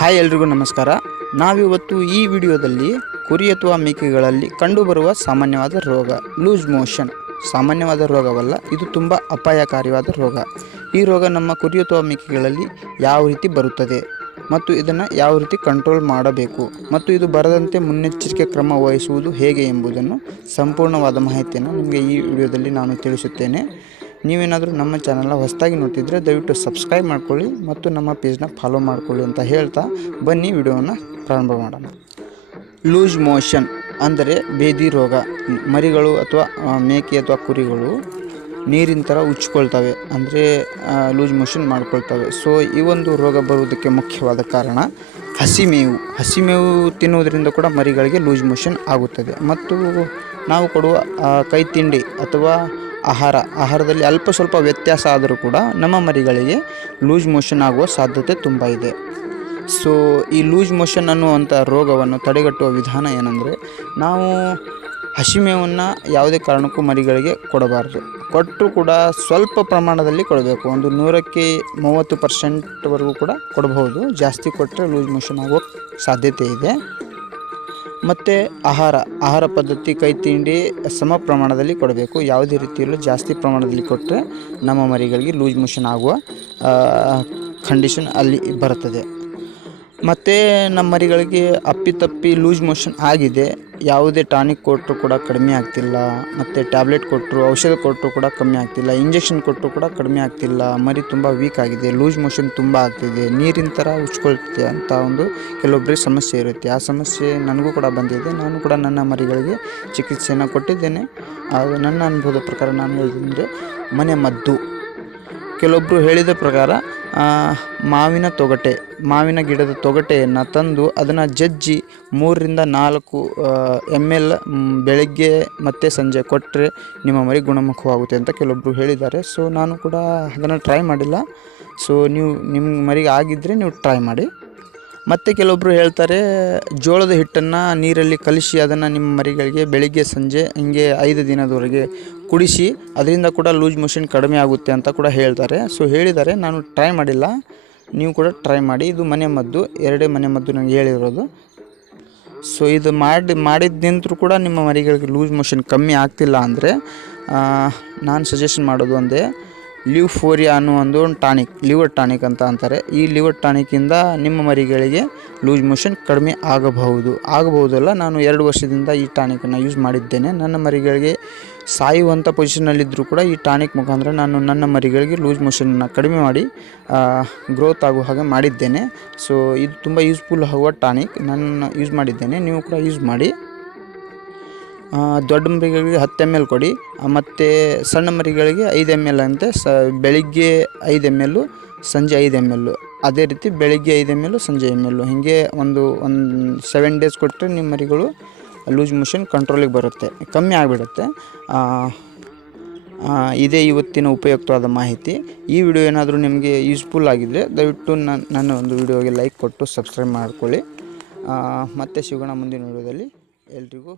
Hi ಎಲ್ರಿಗೂ ನಮಸ್ಕಾರ. ನಾವಿವತ್ತು ಈ ವಿಡಿಯೋದಲ್ಲಿ ಕುರಿ ಅಥವಾ ಮೇಕೆಗಳಲ್ಲಿ ಕಂಡುಬರುವ ಸಾಮಾನ್ಯವಾದ ರೋಗ ಲೂಸ್ ಮೋಷನ್. ಸಾಮಾನ್ಯವಾದ ರೋಗವಲ್ಲ, ಇದು ತುಂಬ ಅಪಾಯಕಾರಿಯಾದ ರೋಗ. ಈ ರೋಗ ನಮ್ಮ ಕುರಿ ಅಥವಾ ಮೇಕೆಗಳಲ್ಲಿ ಯಾವ ರೀತಿ ಬರುತ್ತದೆ ಮತ್ತು ಇದನ್ನು ಯಾವ ರೀತಿ ಕಂಟ್ರೋಲ್ ಮಾಡಬೇಕು ಮತ್ತು ಇದು ಬರದಂತೆ ಮುನ್ನೆಚ್ಚರಿಕೆ ಕ್ರಮ ವಹಿಸುವುದು ಹೇಗೆ ಎಂಬುದನ್ನು ಸಂಪೂರ್ಣವಾದ ಮಾಹಿತಿಯನ್ನು ನಿಮಗೆ ಈ ವಿಡಿಯೋದಲ್ಲಿ ನಾನು ತಿಳಿಸುತ್ತೇನೆ. ನೀವೇನಾದರೂ ನಮ್ಮ ಚಾನಲ್ನ ಹೊಸದಾಗಿ ನೋಡ್ತಿದ್ರೆ ದಯವಿಟ್ಟು ಸಬ್ಸ್ಕ್ರೈಬ್ ಮಾಡ್ಕೊಳ್ಳಿ ಮತ್ತು ನಮ್ಮ ಪೇಜ್ನ ಫಾಲೋ ಮಾಡ್ಕೊಳ್ಳಿ ಅಂತ ಹೇಳ್ತಾ ಬನ್ನಿ ವಿಡಿಯೋನ ಪ್ರಾರಂಭ ಮಾಡೋಣ. ಲೂಸ್ ಮೋಷನ್ ಅಂದರೆ ಬೇದಿ ರೋಗ. ಮರಿಗಳು ಅಥವಾ ಮೇಕೆ ಅಥವಾ ಕುರಿಗಳು ನೀರಿನ ಥರ ಉಚ್ಕೊಳ್ತವೆ, ಅಂದರೆ ಲೂಸ್ ಮೋಷನ್ ಮಾಡ್ಕೊಳ್ತವೆ. ಸೊ ಈ ಒಂದು ರೋಗ ಬರುವುದಕ್ಕೆ ಮುಖ್ಯವಾದ ಕಾರಣ ಹಸಿಮೇವು ತಿನ್ನುವುದರಿಂದ ಕೂಡ ಮರಿಗಳಿಗೆ ಲೂಸ್ ಮೋಷನ್ ಆಗುತ್ತದೆ. ಮತ್ತು ನಾವು ಕೊಡುವ ಕೈ ತಿಂಡಿ ಅಥವಾ ಆಹಾರದಲ್ಲಿ ಅಲ್ಪ ಸ್ವಲ್ಪ ವ್ಯತ್ಯಾಸ ಆದರೂ ಕೂಡ ನಮ್ಮ ಮರಿಗಳಿಗೆ ಲೂಸ್ ಮೋಷನ್ ಆಗುವ ಸಾಧ್ಯತೆ ತುಂಬ ಇದೆ. ಸೊ ಈ ಲೂಸ್ ಮೋಷನ್ ಅನ್ನುವಂಥ ರೋಗವನ್ನು ತಡೆಗಟ್ಟುವ ವಿಧಾನ ಏನಂದರೆ, ನಾವು ಹಸಿಮೇವನ್ನು ಯಾವುದೇ ಕಾರಣಕ್ಕೂ ಮರಿಗಳಿಗೆ ಕೊಡಬಾರ್ದು. ಕೊಟ್ಟರೂ ಕೂಡ ಸ್ವಲ್ಪ ಪ್ರಮಾಣದಲ್ಲಿ ಕೊಡಬೇಕು. ಒಂದು 100ಕ್ಕೆ 30% ಕೂಡ ಕೊಡಬಹುದು. ಜಾಸ್ತಿ ಕೊಟ್ಟರೆ ಲೂಸ್ ಮೋಷನ್ ಆಗೋ ಸಾಧ್ಯತೆ ಇದೆ. ಮತ್ತು ಆಹಾರ ಪದ್ಧತಿ, ಕೈ ತಿಂಡಿ ಸಮ ಪ್ರಮಾಣದಲ್ಲಿ ಕೊಡಬೇಕು. ಯಾವುದೇ ರೀತಿಯಲ್ಲೂ ಜಾಸ್ತಿ ಪ್ರಮಾಣದಲ್ಲಿ ಕೊಟ್ಟರೆ ನಮ್ಮ ಮರಿಗಳಿಗೆ ಲೂಸ್ ಮೋಷನ್ ಆಗುವ ಕಂಡೀಷನ್ ಅಲ್ಲಿ ಬರುತ್ತದೆ. ಮತ್ತು ನಮ್ಮ ಮರಿಗಳಿಗೆ ಅಪ್ಪಿತಪ್ಪಿ ಲೂಸ್ ಮೋಷನ್ ಆಗಿದೆ, ಯಾವುದೇ ಟಾನಿಕ್ ಕೊಟ್ಟರು ಕೂಡ ಕಡಿಮೆ ಆಗ್ತಿಲ್ಲ, ಮತ್ತು ಟ್ಯಾಬ್ಲೆಟ್ ಕೊಟ್ಟರು, ಔಷಧ ಕೊಟ್ಟರು ಕೂಡ ಕಮ್ಮಿ ಆಗ್ತಿಲ್ಲ, ಇಂಜೆಕ್ಷನ್ ಕೊಟ್ಟರು ಕೂಡ ಕಡಿಮೆ ಆಗ್ತಿಲ್ಲ, ಮರಿ ತುಂಬ ವೀಕ್ ಆಗಿದೆ, ಲೂಸ್ ಮೋಷನ್ ತುಂಬ ಆಗ್ತಿದೆ, ನೀರಿನ ಥರ ಉಚ್ಕೊಳ್ತಿದೆ ಅಂತ ಒಂದು ಕೆಲವೊಬ್ಬರಿಗೆ ಸಮಸ್ಯೆ ಇರುತ್ತೆ. ಆ ಸಮಸ್ಯೆ ನನಗೂ ಕೂಡ ಬಂದಿದೆ. ನಾನು ಕೂಡ ನನ್ನ ಮರಿಗಳಿಗೆ ಚಿಕಿತ್ಸೆಯನ್ನು ಕೊಟ್ಟಿದ್ದೇನೆ. ಅದು ನನ್ನ ಅನುಭವದ ಪ್ರಕಾರ ನಾನು ಹೇಳಿದ್ರೆ ಮನೆ ಮದ್ದು. ಕೆಲವೊಬ್ಬರು ಹೇಳಿದ ಪ್ರಕಾರ ಮಾವಿನ ಗಿಡದ ತೊಗಟೆಯನ್ನು ತಂದು ಅದನ್ನು ಜಜ್ಜಿ 3ರಿಂದ 4 ml ಬೆಳಗ್ಗೆ ಮತ್ತು ಸಂಜೆ ಕೊಟ್ಟರೆ ನಿಮ್ಮ ಮರಿ ಗುಣಮುಖವಾಗುತ್ತೆ ಅಂತ ಕೆಲವೊಬ್ಬರು ಹೇಳಿದ್ದಾರೆ. ಸೊ ನಾನು ಕೂಡ ಅದನ್ನು ಟ್ರೈ ಮಾಡಿಲ್ಲ. ಸೊ ನಿಮ್ಮ ಮರಿಗೆ ಆಗಿದ್ದರೆ ನೀವು ಟ್ರೈ ಮಾಡಿ. ಮತ್ತು ಕೆಲವೊಬ್ಬರು ಹೇಳ್ತಾರೆ, ಜೋಳದ ಹಿಟ್ಟನ್ನು ನೀರಲ್ಲಿ ಕಲಿಸಿ ಅದನ್ನು ನಿಮ್ಮ ಮರಿಗಳಿಗೆ ಬೆಳಿಗ್ಗೆ ಸಂಜೆ ಹಿಂಗೆ 5 ದಿನದವರೆಗೆ ಕುಡಿಸಿ, ಅದರಿಂದ ಕೂಡ ಲೂಸ್ ಮೋಷನ್ ಕಡಿಮೆ ಆಗುತ್ತೆ ಅಂತ ಕೂಡ ಹೇಳ್ತಾರೆ. ಸೊ ಹೇಳಿದ್ದಾರೆ, ನಾನು ಟ್ರೈ ಮಾಡಿಲ್ಲ. ನೀವು ಕೂಡ ಟ್ರೈ ಮಾಡಿ. ಇದು ಮನೆ ಮದ್ದು, 2 ಮನೆ ಮದ್ದು ನನಗೆ ಹೇಳಿರೋದು. ಸೊ ಇದು ಮಾಡಿದ ಕೂಡ ನಿಮ್ಮ ಮರಿಗಳಿಗೆ ಲೂಸ್ ಮೋಷನ್ ಕಮ್ಮಿ ಆಗ್ತಿಲ್ಲ ಅಂದರೆ ನಾನು ಸಜೆಷನ್ ಮಾಡೋದು ಒಂದೇ, ಲಿವ್ಫೋರಿಯಾ ಅನ್ನೋ ಒಂದು ಟಾನಿಕ್, ಲಿವರ್ ಟಾನಿಕ್ ಅಂತ ಅಂತಾರೆ. ಈ ಲಿವರ್ ಟಾನಿಕ್ಕಿಂದ ನಿಮ್ಮ ಮರಿಗಳಿಗೆ ಲೂಸ್ ಮೋಷನ್ ಕಡಿಮೆ ಆಗಬಹುದಲ್ಲ. ನಾನು 2 ವರ್ಷದಿಂದ ಈ ಟಾನಿಕನ್ನು ಯೂಸ್ ಮಾಡಿದ್ದೇನೆ. ನನ್ನ ಮರಿಗಳಿಗೆ ಸಾಯುವಂಥ ಪೊಸಿಷನ್ನಲ್ಲಿದ್ದರೂ ಕೂಡ ಈ ಟಾನಿಕ್ ಮುಖಾಂತರ ನಾನು ನನ್ನ ಮರಿಗಳಿಗೆ ಲೂಸ್ ಮೋಷನ್ನ ಕಡಿಮೆ ಮಾಡಿ ಗ್ರೋತ್ ಆಗುವ ಹಾಗೆ ಮಾಡಿದ್ದೇನೆ. ಸೊ ಇದು ತುಂಬ ಯೂಸ್ಫುಲ್ ಆಗುವ ಟಾನಿಕ್, ನಾನು ಯೂಸ್ ಮಾಡಿದ್ದೇನೆ. ನೀವು ಕೂಡ ಯೂಸ್ ಮಾಡಿ. ದೊಡ್ಡ ಮರಿಗಳಿಗೆ 10 ml ಕೊಡಿ, ಮತ್ತು ಸಣ್ಣ ಮರಿಗಳಿಗೆ 5 ml ಅಂತೆ. ಬೆಳಿಗ್ಗೆ 5 ml, ಸಂಜೆ 5 ml. ಅದೇ ರೀತಿ ಬೆಳಿಗ್ಗೆ 5 ml, ಸಂಜೆ 5 ml. ಹೀಗೆ ಒಂದು 7 days ಕೊಟ್ಟರೆ ನಿಮ್ಮ ಮರಿಗಳು ಲೂಸ್ ಮೋಷನ್ ಕಂಟ್ರೋಲಿಗೆ ಬರುತ್ತೆ, ಕಮ್ಮಿ ಆಗಿಬಿಡುತ್ತೆ. ಇದೇ ಇವತ್ತಿನ ಉಪಯುಕ್ತವಾದ ಮಾಹಿತಿ. ಈ ವಿಡಿಯೋ ಏನಾದರೂ ನಿಮಗೆ ಯೂಸ್ಫುಲ್ ಆಗಿದ್ದರೆ ದಯವಿಟ್ಟು ನನ್ನ ಒಂದು ವಿಡಿಯೋಗೆ ಲೈಕ್ ಕೊಟ್ಟು ಸಬ್ಸ್ಕ್ರೈಬ್ ಮಾಡ್ಕೊಳ್ಳಿ. ಮತ್ತೆ ಸಿಗೋಣ ಮುಂದಿನ ವಿಡಿಯೋದಲ್ಲಿ. ಎಲ್ರಿಗೂ